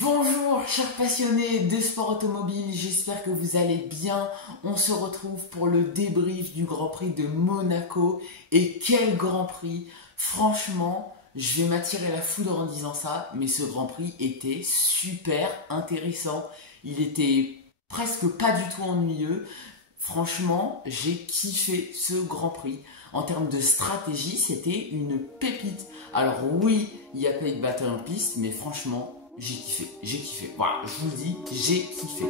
Bonjour chers passionnés de sport automobile, j'espère que vous allez bien. On se retrouve pour le débrief du Grand Prix de Monaco. Et quel Grand Prix! Franchement, je vais m'attirer la foudre en disant ça, mais ce Grand Prix était super intéressant. Il était presque pas du tout ennuyeux. Franchement, j'ai kiffé ce Grand Prix. En termes de stratégie, c'était une pépite. Alors oui, il y a pas eu de bataille en piste, mais franchement, j'ai kiffé. Voilà, je vous le dis, j'ai kiffé.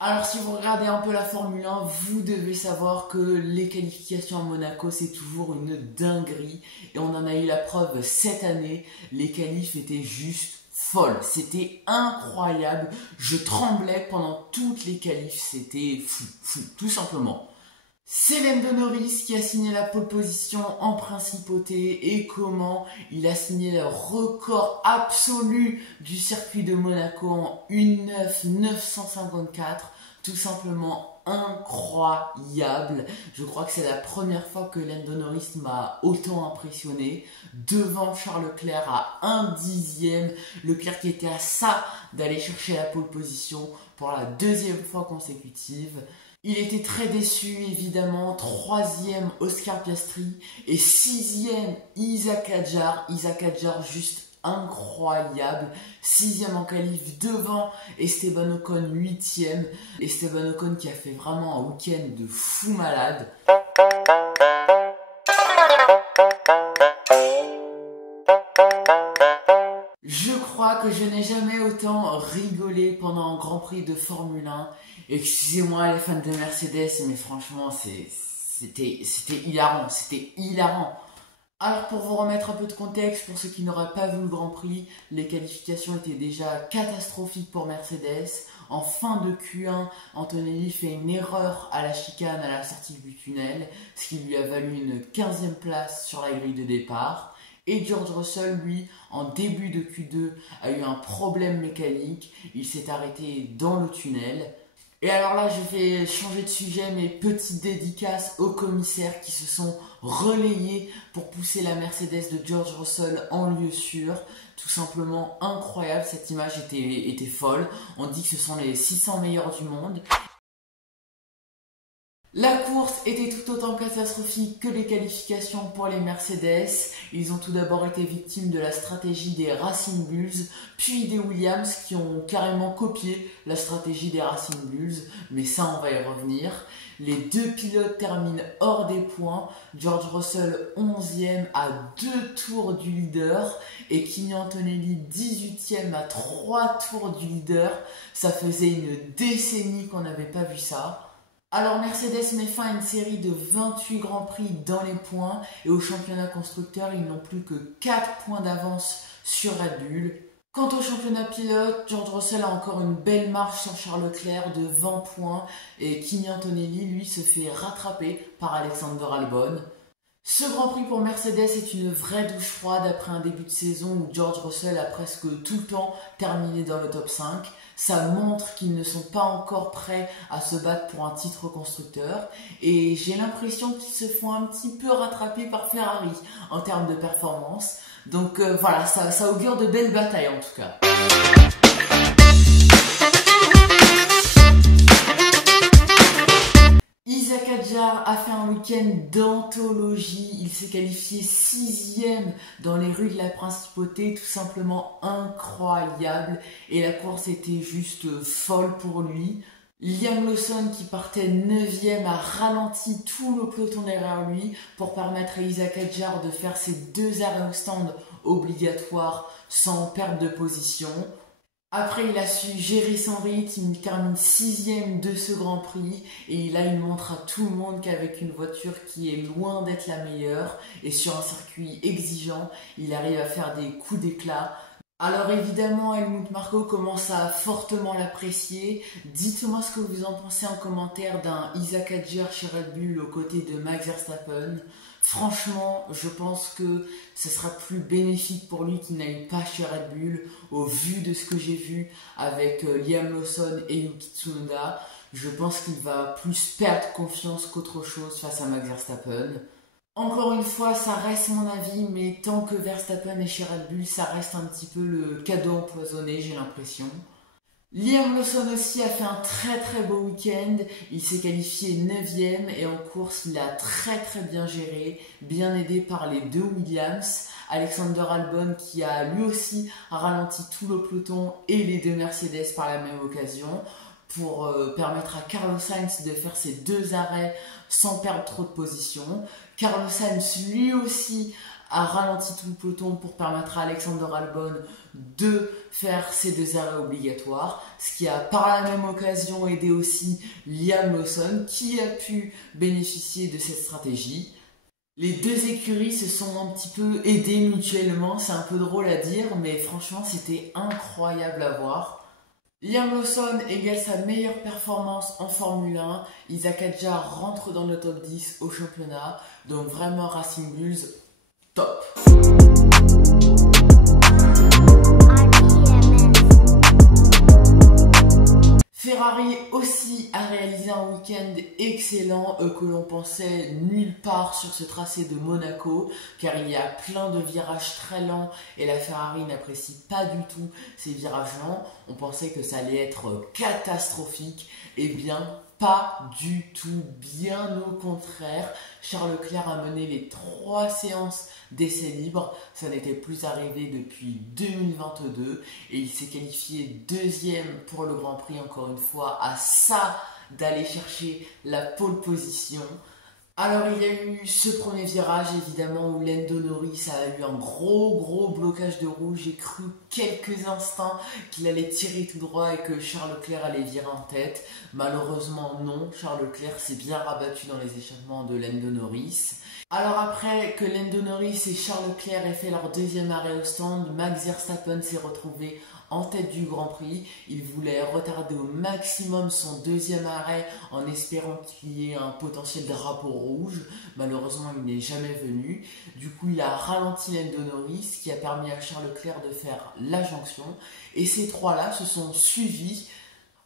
Alors si vous regardez un peu la Formule 1, vous devez savoir que les qualifications à Monaco, c'est toujours une dinguerie. Et on en a eu la preuve cette année, les qualifs étaient juste folles. C'était incroyable, je tremblais pendant toutes les qualifs, c'était fou, tout simplement. C'est Lando Norris qui a signé la pole position en principauté et comment il a signé le record absolu du circuit de Monaco en 1.9.954. Tout simplement incroyable. Je crois que c'est la première fois que Lando Norris m'a autant impressionné. Devant Charles Leclerc à 1/10. Leclerc qui était à ça d'aller chercher la pole position pour la deuxième fois consécutive. Il était très déçu évidemment, 3e Oscar Piastri et 6e Isack Hadjar. Isack Hadjar juste incroyable, 6e en qualif devant Esteban Ocon 8e. Esteban Ocon qui a fait vraiment un week-end de fou malade. Je crois que je n'ai jamais autant rigolé pendant un Grand Prix de Formule 1. Excusez-moi les fans de Mercedes, mais franchement c'était hilarant. Alors pour vous remettre un peu de contexte, pour ceux qui n'auraient pas vu le Grand Prix, les qualifications étaient déjà catastrophiques pour Mercedes. En fin de Q1, Antonelli fait une erreur à la chicane à la sortie du tunnel, ce qui lui a valu une 15e place sur la grille de départ. Et George Russell, lui, en début de Q2, a eu un problème mécanique. Il s'est arrêté dans le tunnel. Et alors là, je vais changer de sujet, mais petite dédicace aux commissaires qui se sont relayés pour pousser la Mercedes de George Russell en lieu sûr. Tout simplement incroyable, cette image était folle. On dit que ce sont les 600 meilleurs du monde. La course était tout autant catastrophique que les qualifications pour les Mercedes. Ils ont tout d'abord été victimes de la stratégie des Racing Bulls, puis des Williams qui ont carrément copié la stratégie des Racing Bulls, mais ça on va y revenir. Les deux pilotes terminent hors des points, George Russell 11e à 2 tours du leader et Kimi Antonelli 18e à 3 tours du leader. Ça faisait une décennie qu'on n'avait pas vu ça. Alors Mercedes met fin à une série de 28 Grands Prix dans les points et au championnat constructeur, ils n'ont plus que 4 points d'avance sur Red Bull. Quant au championnat pilote, George Russell a encore une belle marche sur Charles Leclerc de 20 points et Kimi Antonelli, lui, se fait rattraper par Alexander Albon. Ce Grand Prix pour Mercedes est une vraie douche froide après un début de saison où George Russell a presque tout le temps terminé dans le top 5. Ça montre qu'ils ne sont pas encore prêts à se battre pour un titre constructeur. Et j'ai l'impression qu'ils se font un petit peu rattraper par Ferrari en termes de performance. Donc voilà, ça augure de belles batailles en tout cas. Isack Hadjar a fait un week-end d'anthologie, il s'est qualifié 6e dans les rues de la Principauté, tout simplement incroyable et la course était juste folle pour lui. Liam Lawson qui partait 9e a ralenti tout le peloton derrière lui pour permettre à Isack Hadjar de faire ses 2 arrêts au stand obligatoires sans perte de position. Après, il a su gérer son rythme, il termine 6e de ce Grand Prix et là, il montre à tout le monde qu'avec une voiture qui est loin d'être la meilleure et sur un circuit exigeant, il arrive à faire des coups d'éclat. Alors évidemment, Helmut Marko commence à fortement l'apprécier. Dites-moi ce que vous en pensez en commentaire d'un Isack Hadjar chez Red Bull aux côtés de Max Verstappen. Franchement, je pense que ce sera plus bénéfique pour lui qu'il n'aille pas chez Red Bull au vu de ce que j'ai vu avec Liam Lawson et Yuki Tsunoda. Je pense qu'il va plus perdre confiance qu'autre chose face à Max Verstappen. Encore une fois, ça reste mon avis, mais tant que Verstappen est chez Red Bull, ça reste un petit peu le cadeau empoisonné, j'ai l'impression. Liam Lawson aussi a fait un très très beau week-end, il s'est qualifié 9ème et en course il a très très bien géré, bien aidé par les deux Williams, Alexander Albon qui a lui aussi ralenti tout le peloton et les deux Mercedes par la même occasion pour permettre à Carlos Sainz de faire ses deux arrêts sans perdre trop de position. Carlos Sainz lui aussi a ralenti tout le peloton pour permettre à Alexander Albon de faire ses deux arrêts obligatoires, ce qui a par la même occasion aidé aussi Liam Lawson qui a pu bénéficier de cette stratégie. Les deux écuries se sont un petit peu aidées mutuellement, c'est un peu drôle à dire, mais franchement c'était incroyable à voir. Liam Lawson égale sa meilleure performance en Formule 1, Isaac Hadjar rentre dans le top 10 au championnat, donc vraiment Racing Bulls, top. Ferrari aussi a réalisé un week-end excellent que l'on pensait nulle part sur ce tracé de Monaco car il y a plein de virages très lents et la Ferrari n'apprécie pas du tout ces virages lents. On pensait que ça allait être catastrophique, et bien pas du tout, bien au contraire. Charles Leclerc a mené les 3 séances d'essais libres, ça n'était plus arrivé depuis 2022 et il s'est qualifié 2ème pour le Grand Prix, encore une fois, à ça d'aller chercher la pole position. Alors il y a eu ce premier virage évidemment où Lando Norris a eu un gros blocage de rouge. J'ai cru quelques instants qu'il allait tirer tout droit et que Charles Leclerc allait virer en tête. Malheureusement non, Charles Leclerc s'est bien rabattu dans les échappements de Lando Norris. Alors après que Lando Norris et Charles Leclerc aient fait leur deuxième arrêt au stand, Max Verstappen s'est retrouvé en tête du Grand Prix. Il voulait retarder au maximum son deuxième arrêt en espérant qu'il y ait un potentiel drapeau rouge. Malheureusement, il n'est jamais venu. Du coup, il a ralenti Lando Norris, ce qui a permis à Charles Leclerc de faire la jonction. Et ces trois-là se sont suivis.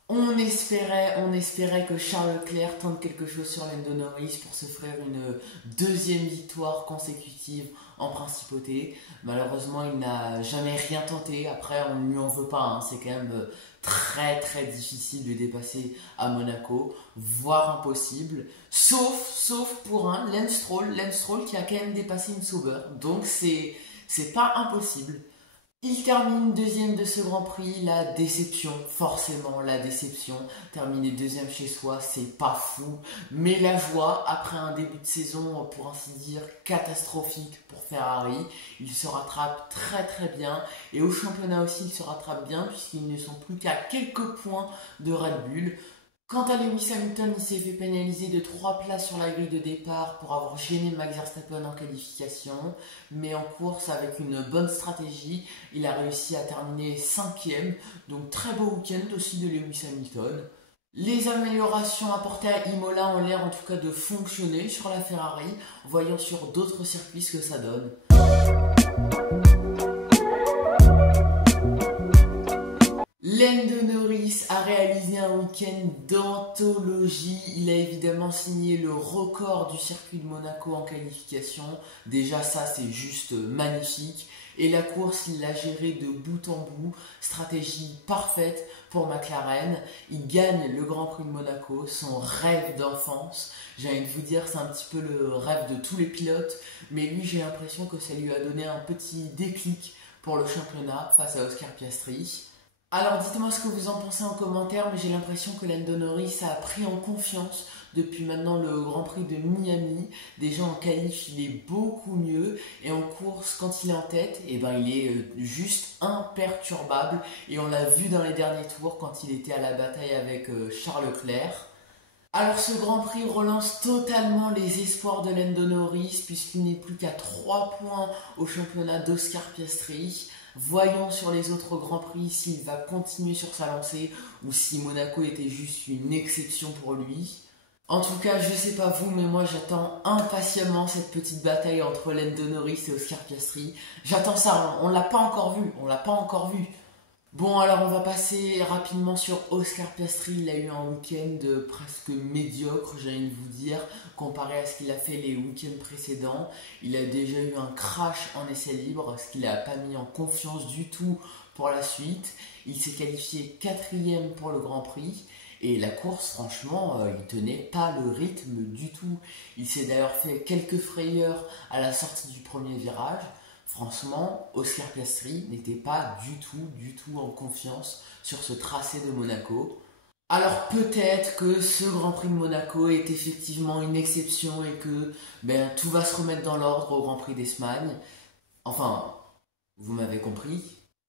On espérait que Charles Leclerc tente quelque chose sur Lando Norris pour se faire une deuxième victoire consécutive en principauté. Malheureusement, il n'a jamais rien tenté. Après, on ne lui en veut pas, hein. C'est quand même très difficile de dépasser à Monaco, voire impossible. Sauf pour un Lance Stroll qui a quand même dépassé une Sauber. Donc c'est pas impossible. Il termine deuxième de ce Grand Prix, la déception, forcément la déception. Terminer deuxième chez soi, c'est pas fou, mais la joie après un début de saison, pour ainsi dire, catastrophique pour Ferrari. Il se rattrape très bien, et au championnat aussi il se rattrape bien puisqu'ils ne sont plus qu'à quelques points de Red Bull. Quant à Lewis Hamilton, il s'est fait pénaliser de 3 places sur la grille de départ pour avoir gêné Max Verstappen en qualification. Mais en course, avec une bonne stratégie, il a réussi à terminer 5ème. Donc très beau week-end aussi de Lewis Hamilton. Les améliorations apportées à Imola ont l'air en tout cas de fonctionner sur la Ferrari. Voyons sur d'autres circuits ce que ça donne. Lando Norris a réalisé un week-end d'anthologie. Il a évidemment signé le record du circuit de Monaco en qualification. Déjà ça c'est juste magnifique. Et la course il l'a gérée de bout en bout. Stratégie parfaite pour McLaren. Il gagne le Grand Prix de Monaco, son rêve d'enfance. J'ai envie de vous dire c'est un petit peu le rêve de tous les pilotes. Mais lui j'ai l'impression que ça lui a donné un petit déclic pour le championnat face à Oscar Piastri. Alors dites-moi ce que vous en pensez en commentaire, mais j'ai l'impression que Lando Norris a pris en confiance depuis maintenant le Grand Prix de Miami. Déjà en qualif, il est beaucoup mieux, et en course, quand il est en tête, il est juste imperturbable. Et on l'a vu dans les derniers tours quand il était à la bataille avec Charles Leclerc. Alors ce Grand Prix relance totalement les espoirs de Lando Norris puisqu'il n'est plus qu'à 3 points au championnat d'Oscar Piastri. Voyons sur les autres Grands Prix s'il va continuer sur sa lancée ou si Monaco était juste une exception pour lui. En tout cas, je sais pas vous, mais moi j'attends impatiemment cette petite bataille entre Lando Norris et Oscar Piastri. J'attends ça, on l'a pas encore vu, Bon, alors on va passer rapidement sur Oscar Piastri. Il a eu un week-end presque médiocre, j'ai envie de vous dire, comparé à ce qu'il a fait les week-ends précédents. Il a déjà eu un crash en essai libre, ce qui l'a pas mis en confiance du tout pour la suite. Il s'est qualifié 4e pour le Grand Prix. Et la course, franchement, il tenait pas le rythme du tout. Il s'est d'ailleurs fait quelques frayeurs à la sortie du premier virage. Franchement, Oscar Piastri n'était pas du tout en confiance sur ce tracé de Monaco. Alors peut-être que ce Grand Prix de Monaco est effectivement une exception et que tout va se remettre dans l'ordre au Grand Prix d'Espagne. Enfin, vous m'avez compris.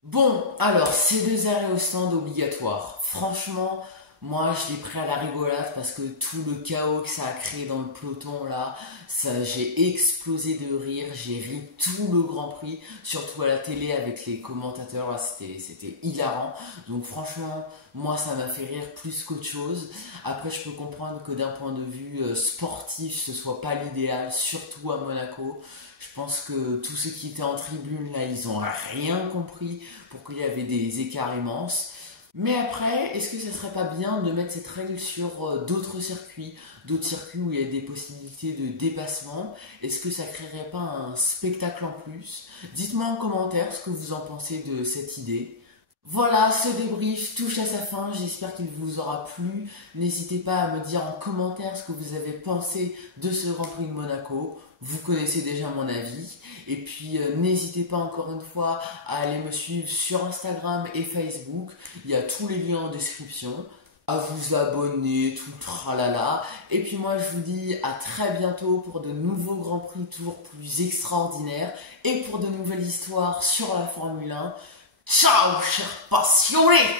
Bon, alors, ces 2 arrêts au stand obligatoires. Franchement, moi je l'ai pris à la rigolade parce que tout le chaos que ça a créé dans le peloton là, j'ai explosé de rire, j'ai ri tout le Grand Prix, surtout à la télé avec les commentateurs, là, c'était hilarant. Donc franchement, moi ça m'a fait rire plus qu'autre chose. Après je peux comprendre que d'un point de vue sportif, ce soit pas l'idéal, surtout à Monaco. Je pense que tous ceux qui étaient en tribune là, ils ont rien compris pour qu'il y avait des écarts immenses. Mais après, est-ce que ça serait pas bien de mettre cette règle sur d'autres circuits où il y a des possibilités de dépassement? Est-ce que ça créerait pas un spectacle en plus? Dites-moi en commentaire ce que vous en pensez de cette idée. Voilà, ce débrief touche à sa fin, j'espère qu'il vous aura plu. N'hésitez pas à me dire en commentaire ce que vous avez pensé de ce Grand Prix de Monaco. Vous connaissez déjà mon avis. Et puis n'hésitez pas encore une fois à aller me suivre sur Instagram et Facebook. Il y a tous les liens en description. À vous abonner, tout tralala. Et puis moi je vous dis à très bientôt pour de nouveaux Grands Prix toujours plus extraordinaires. Et pour de nouvelles histoires sur la Formule 1. Ciao, chers passionnés!